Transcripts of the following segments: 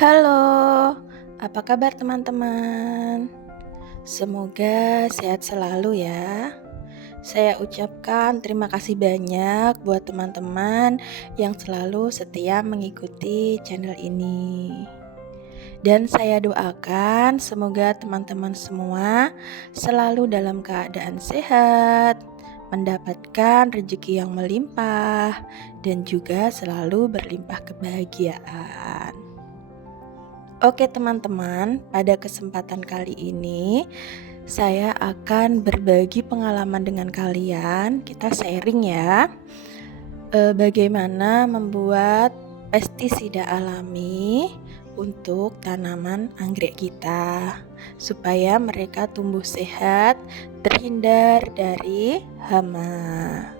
Halo, apa kabar teman-teman? Semoga sehat selalu ya. Saya ucapkan terima kasih banyak buat teman-teman yang selalu setia mengikuti channel ini. Dan saya doakan semoga teman-teman semua selalu dalam keadaan sehat, mendapatkan rezeki yang melimpah, dan juga selalu berlimpah kebahagiaan. Oke teman-teman, pada kesempatan kali ini saya akan berbagi pengalaman dengan kalian. Kita sharing ya, bagaimana membuat pestisida alami untuk tanaman anggrek kita supaya mereka tumbuh sehat, terhindar dari hama.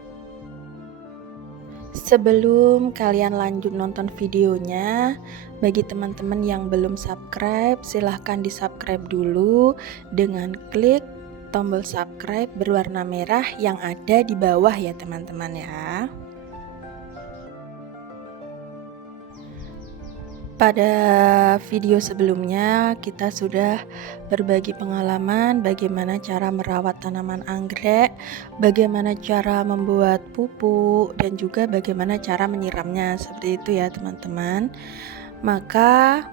Sebelum kalian lanjut nonton videonya, bagi teman-teman yang belum subscribe, silahkan di subscribe dulu dengan klik tombol subscribe berwarna merah yang ada di bawah ya teman-teman ya. Pada video sebelumnya kita sudah berbagi pengalaman bagaimana cara merawat tanaman anggrek, bagaimana cara membuat pupuk, dan juga bagaimana cara menyiramnya. Seperti itu ya teman-teman. Maka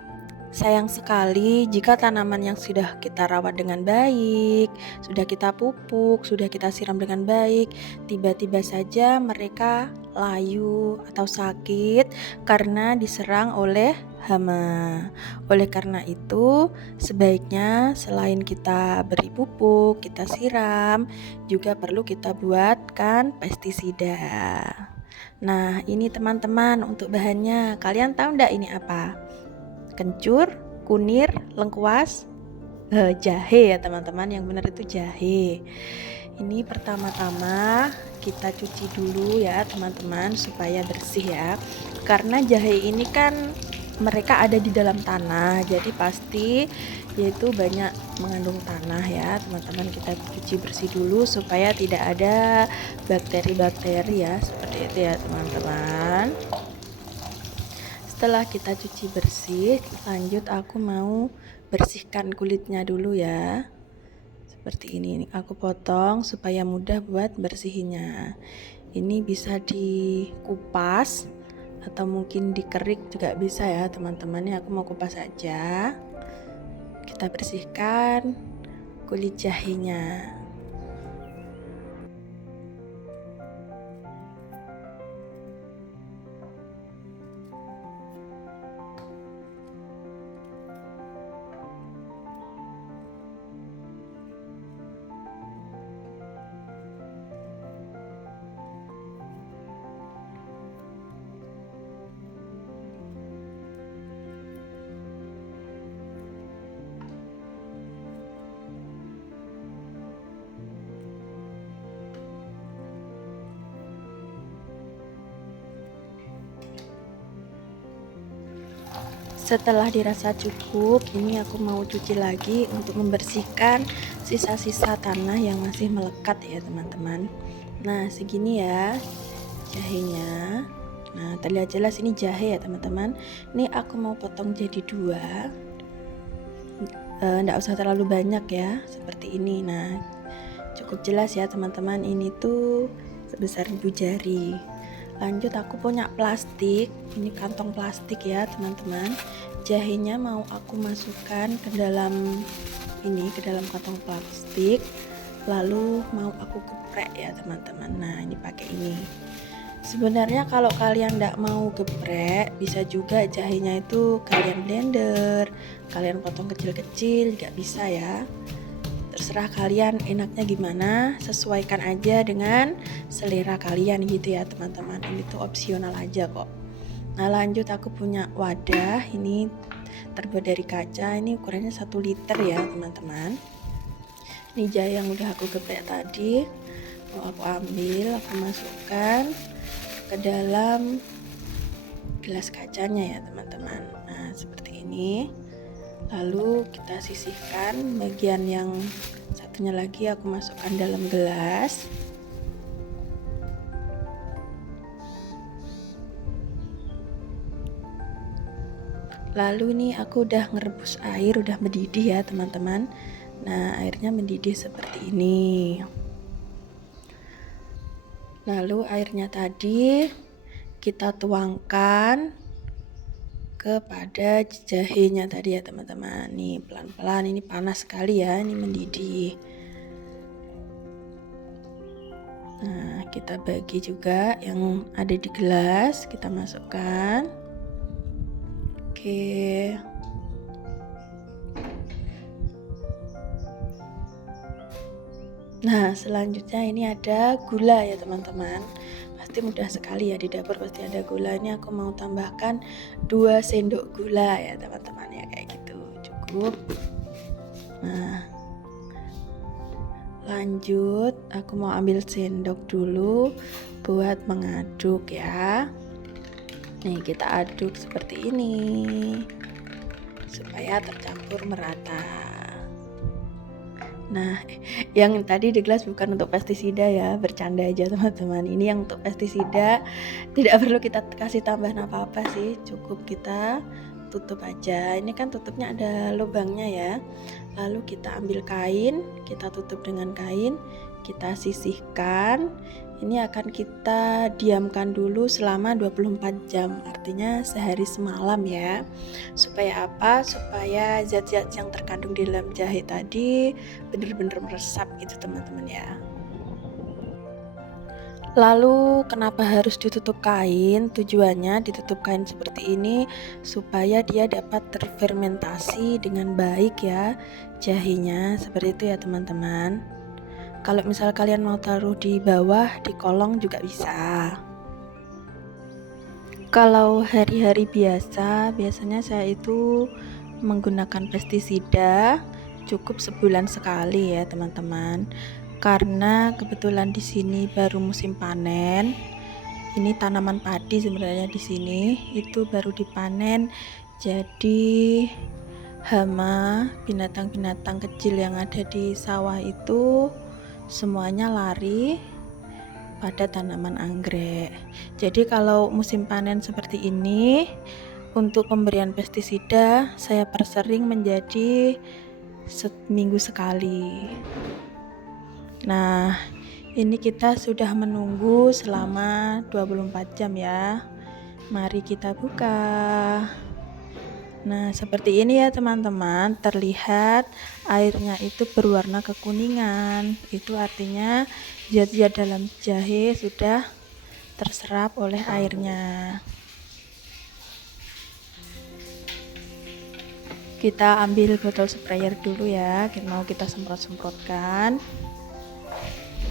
sayang sekali jika tanaman yang sudah kita rawat dengan baik, sudah kita pupuk, sudah kita siram dengan baik, tiba-tiba saja mereka layu atau sakit karena diserang oleh hama. Oleh karena itu, sebaiknya selain kita beri pupuk, kita siram, juga perlu kita buatkan pestisida. Nah, ini teman-teman untuk bahannya. Kalian tahu enggak ini apa? Kencur, kunir, lengkuas, jahe ya teman-teman. Yang benar itu jahe. Ini pertama-tama kita cuci dulu ya teman-teman supaya bersih ya. Karena jahe ini kan mereka ada di dalam tanah, jadi pasti yaitu banyak mengandung tanah ya teman-teman. Kita cuci bersih dulu supaya tidak ada bakteri-bakteri ya, seperti itu ya teman-teman. Setelah kita cuci bersih, lanjut aku mau bersihkan kulitnya dulu ya. Seperti ini aku potong supaya mudah buat bersihinnya. Ini bisa dikupas atau mungkin dikerik juga bisa ya teman-teman. Ini aku mau kupas saja. Kita bersihkan kulit jahenya. Setelah dirasa cukup, ini aku mau cuci lagi untuk membersihkan sisa-sisa tanah yang masih melekat ya teman-teman. Nah segini ya jahenya. Nah terlihat jelas ini jahe ya teman-teman. Ini aku mau potong jadi dua, nggak usah terlalu banyak ya, seperti ini. Nah cukup jelas ya teman-teman, ini tuh sebesar ibu jari. Lanjut aku punya plastik, ini kantong plastik ya teman-teman. Jahenya mau aku masukkan ke dalam kantong plastik, lalu mau aku geprek ya teman-teman. Nah ini pakai ini. Sebenarnya kalau kalian tidak mau geprek, bisa juga jahenya itu kalian blender, kalian potong kecil-kecil juga bisa ya. Terserah kalian enaknya gimana, sesuaikan aja dengan selera kalian gitu ya teman-teman. Ini tuh opsional aja kok. Nah lanjut aku punya wadah, ini terbuat dari kaca, ini ukurannya 1 liter ya teman-teman. Ini jahe yang udah aku geprek tadi, mau aku ambil, aku masukkan ke dalam gelas kacanya ya teman-teman. Nah seperti ini. Lalu kita sisihkan bagian yang satunya lagi, aku masukkan dalam gelas. Lalu nih aku udah ngerebus air, udah mendidih ya teman-teman. Nah, airnya mendidih seperti ini. Lalu airnya tadi kita tuangkan kepada jahenya tadi ya teman-teman. Nih pelan-pelan, ini panas sekali ya, ini mendidih. Nah, kita bagi juga yang ada di gelas, kita masukkan. Oke. Nah, selanjutnya ini ada gula ya teman-teman. Pasti mudah sekali ya, di dapur pasti ada gula. Ini aku mau tambahkan 2 sendok gula ya teman-teman ya, kayak gitu. Cukup. Nah, lanjut aku mau ambil sendok dulu buat mengaduk ya. Nih kita aduk seperti ini supaya tercampur merata. Nah, yang tadi di gelas bukan untuk pestisida ya, bercanda aja teman-teman. Ini yang untuk pestisida, tidak perlu kita kasih tambahan apa-apa sih, cukup kita tutup aja. Ini kan tutupnya ada lubangnya ya. Lalu kita ambil kain, kita tutup dengan kain, kita sisihkan. Ini akan kita diamkan dulu selama 24 jam, artinya sehari semalam ya. Supaya apa? Supaya zat-zat yang terkandung di dalam jahe tadi benar-benar meresap gitu teman-teman ya. Lalu kenapa harus ditutup kain? Tujuannya ditutup kain seperti ini supaya dia dapat terfermentasi dengan baik ya jahenya, seperti itu ya teman-teman. Kalau misal kalian mau taruh di bawah, di kolong juga bisa. Kalau hari-hari biasa, biasanya saya itu menggunakan pestisida cukup sebulan sekali ya teman-teman. Karena kebetulan di sini baru musim panen. Ini tanaman padi sebenarnya di sini itu baru dipanen. Jadi hama, binatang-binatang kecil yang ada di sawah itu semuanya lari pada tanaman anggrek. Jadi kalau musim panen seperti ini, untuk pemberian pestisida saya persering menjadi seminggu sekali. Nah, ini kita sudah menunggu selama 24 jam ya. Mari kita buka. Nah, seperti ini ya teman-teman, terlihat airnya itu berwarna kekuningan. Itu artinya zat-zat dalam jahe sudah terserap oleh airnya. Kita ambil botol sprayer dulu ya, mau kita semprot-semprotkan.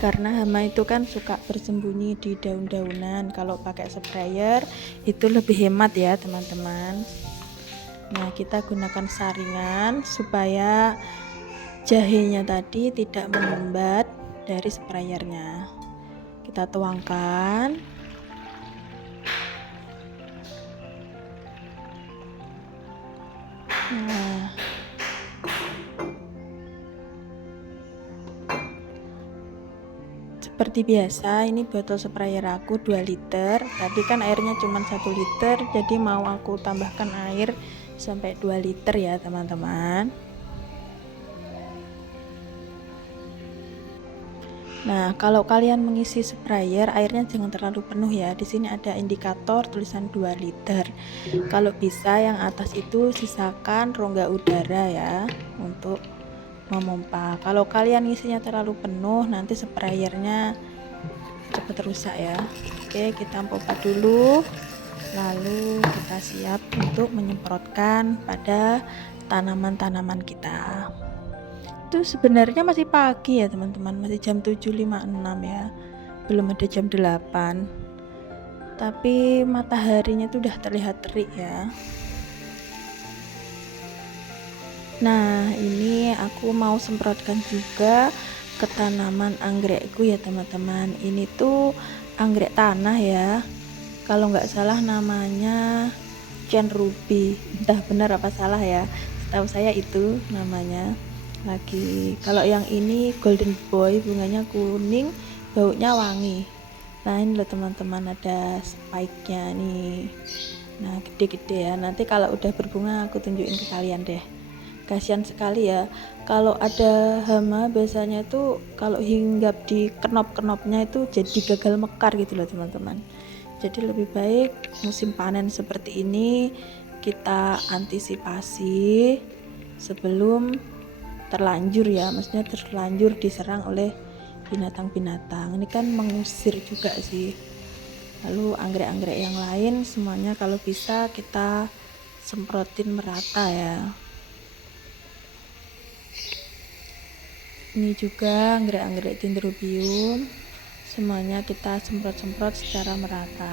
Karena hama itu kan suka bersembunyi di daun-daunan. Kalau pakai sprayer itu lebih hemat ya teman-teman. Nah, kita gunakan saringan supaya jahenya tadi tidak menyumbat dari sprayernya. Kita tuangkan. Nah, seperti biasa, ini botol sprayer aku 2 liter. Tadi kan airnya cuma 1 liter, jadi mau aku tambahkan air sampai 2 liter ya teman-teman. Nah, kalau kalian mengisi sprayer, airnya jangan terlalu penuh ya. Di sini ada indikator tulisan 2 liter. Kalau bisa yang atas itu sisakan rongga udara ya untuk memompa. Kalau kalian ngisinya terlalu penuh, nanti sprayernya cepat rusak ya. Oke, kita pompa dulu. Lalu kita siap untuk menyemprotkan pada tanaman-tanaman kita. Itu sebenarnya masih pagi ya teman-teman, masih jam 7.56 ya, belum ada jam 8. Tapi mataharinya itu udah terlihat terik ya. Nah, ini aku mau semprotkan juga ke tanaman anggrekku ya teman-teman. Ini tuh anggrek tanah ya, kalau nggak salah namanya Chen Ruby, entah benar apa salah ya, setahu saya itu namanya. Lagi kalau yang ini Golden Boy, bunganya kuning, baunya wangi. Nah, ini loh teman-teman, ada spike-nya nih. Nah, gede-gede ya. Nanti kalau udah berbunga aku tunjukin ke kalian deh. Kasihan sekali ya. Kalau ada hama biasanya itu kalau hinggap di kenop-kenopnya itu jadi gagal mekar gitu loh teman-teman. Jadi lebih baik musim panen seperti ini kita antisipasi sebelum terlanjur ya, maksudnya terlanjur diserang oleh binatang-binatang. Ini kan mengusir juga sih. Lalu anggrek-anggrek yang lain semuanya kalau bisa kita semprotin merata ya. Ini juga anggrek-anggrek dendrobium, semuanya kita semprot-semprot secara merata.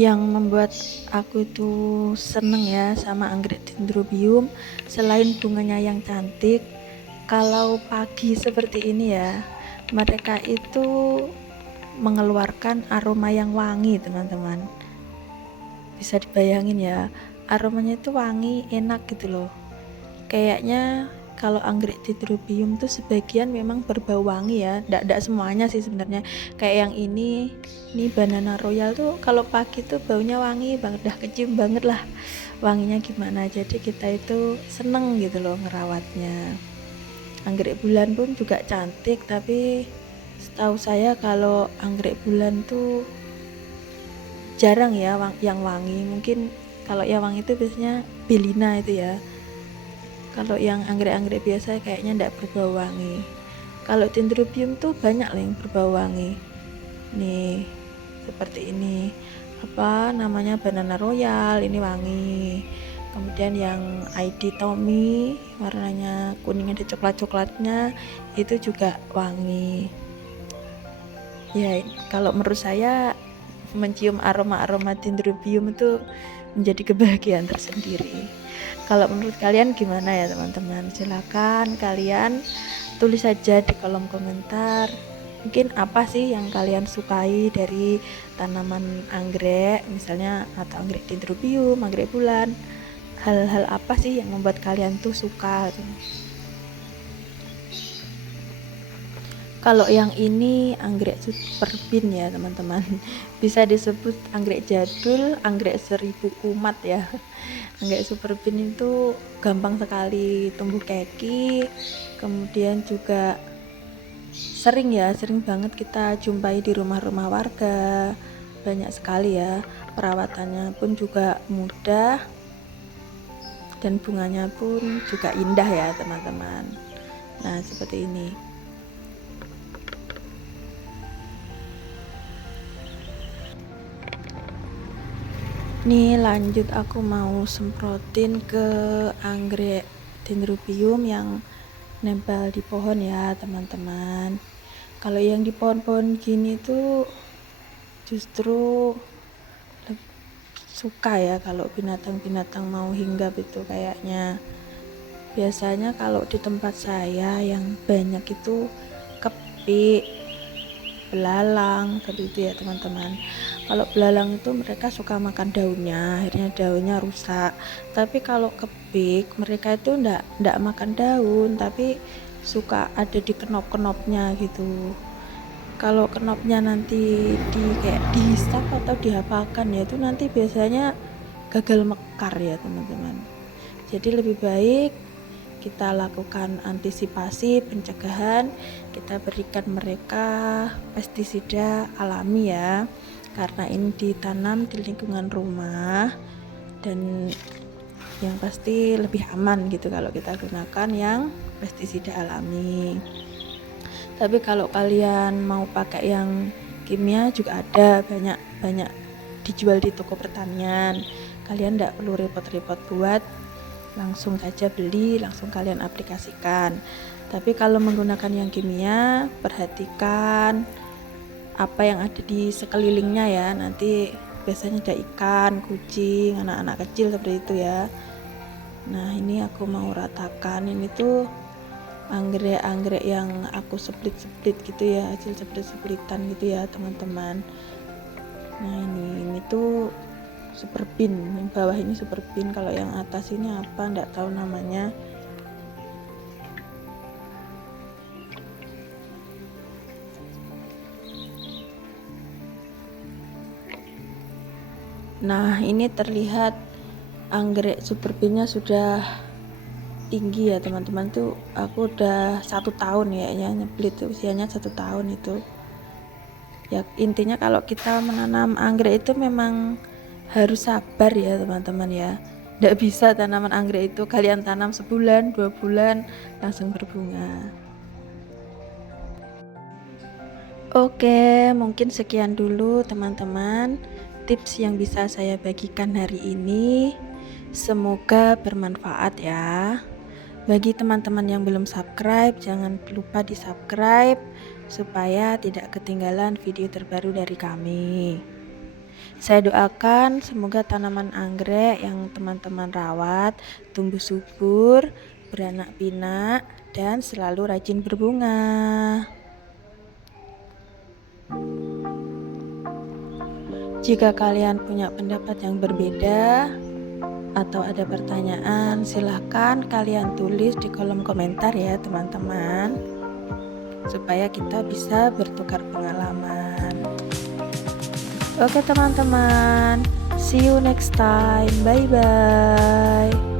Yang membuat aku itu seneng ya sama anggrek dendrobium, selain bunganya yang cantik, kalau pagi seperti ini ya, mereka itu mengeluarkan aroma yang wangi teman-teman. Bisa dibayangin ya, aromanya itu wangi, enak gitu loh. Kayaknya kalau anggrek dendrobium tuh sebagian memang berbau wangi ya, ndak semuanya sih sebenarnya. Kayak yang ini banana royal tuh kalau pagi tuh baunya wangi banget, dah kecium banget lah wanginya gimana. Jadi kita itu seneng gitu loh ngerawatnya. Anggrek bulan pun juga cantik, tapi setahu saya kalau anggrek bulan tuh jarang ya yang wangi. Mungkin kalau yang wangi itu biasanya belina itu ya. Kalau yang anggrek-anggrek biasa kayaknya ndak berbau wangi. Kalau dendrobium tuh banyak lah yang berbau wangi. Nih, seperti ini. Apa namanya, banana royal, ini wangi. Kemudian yang ID Tommy, warnanya kuning ada coklat-coklatnya, itu juga wangi. Ya, kalau menurut saya mencium aroma-aroma dendrobium itu menjadi kebahagiaan tersendiri. Kalau menurut kalian gimana ya teman-teman? Silakan kalian tulis saja di kolom komentar. Mungkin apa sih yang kalian sukai dari tanaman anggrek, misalnya atau anggrek dendrobium, anggrek bulan. Hal-hal apa sih yang membuat kalian tuh suka? Kalau yang ini anggrek super bean ya teman-teman, bisa disebut anggrek jadul, anggrek 1000 umat ya. Anggrek super bean itu gampang sekali tumbuh keki, kemudian juga sering banget kita jumpai di rumah-rumah warga, banyak sekali ya. Perawatannya pun juga mudah dan bunganya pun juga indah ya teman-teman. Nah, seperti ini. Nih lanjut, aku mau semprotin ke anggrek dendrobium yang nempel di pohon ya teman-teman. Kalau yang di pohon-pohon gini tuh justru suka ya kalau binatang-binatang mau hinggap itu kayaknya. Biasanya kalau di tempat saya yang banyak itu kepik, belalang, seperti itu ya teman-teman. Kalau belalang itu mereka suka makan daunnya, akhirnya daunnya rusak. Tapi kalau kepik mereka itu ndak makan daun, tapi suka ada di kenop-kenopnya gitu. Kalau kenopnya nanti kayak dihisap atau diapakan ya, itu nanti biasanya gagal mekar ya teman-teman. Jadi lebih baik kita lakukan antisipasi pencegahan, kita berikan mereka pestisida alami ya, karena ini ditanam di lingkungan rumah dan yang pasti lebih aman gitu kalau kita gunakan yang pestisida alami. Tapi kalau kalian mau pakai yang kimia juga ada, banyak dijual di toko pertanian. Kalian tidak perlu repot-repot buat, langsung saja beli, langsung kalian aplikasikan. Tapi kalau menggunakan yang kimia, perhatikan apa yang ada di sekelilingnya ya. Nanti biasanya ada ikan, kucing, anak-anak kecil seperti itu ya. Nah, ini aku mau ratakan. Ini tuh anggrek-anggrek yang aku split-split gitu ya, hasil split-splitan gitu ya teman-teman. Nah, ini tuh super bean, yang bawah ini super bean, kalau yang atas ini apa enggak tahu namanya. Nah, ini terlihat anggrek super bean-nya sudah tinggi ya teman-teman. Tuh aku udah 1 tahun ya nyeblit tuh, usianya 1 tahun itu. Ya intinya kalau kita menanam anggrek itu memang harus sabar ya teman-teman ya. Nggak bisa tanaman anggrek itu kalian tanam sebulan 2 bulan langsung berbunga. Oke, mungkin sekian dulu teman-teman tips yang bisa saya bagikan hari ini. Semoga bermanfaat ya. Bagi teman-teman yang belum subscribe, jangan lupa di subscribe supaya tidak ketinggalan video terbaru dari kami. Saya doakan semoga tanaman anggrek yang teman-teman rawat tumbuh subur, beranak pinak, dan selalu rajin berbunga. Jika kalian punya pendapat yang berbeda atau ada pertanyaan, silahkan kalian tulis di kolom komentar ya teman-teman, supaya kita bisa bertukar pengalaman. Oke teman-teman, see you next time, bye bye.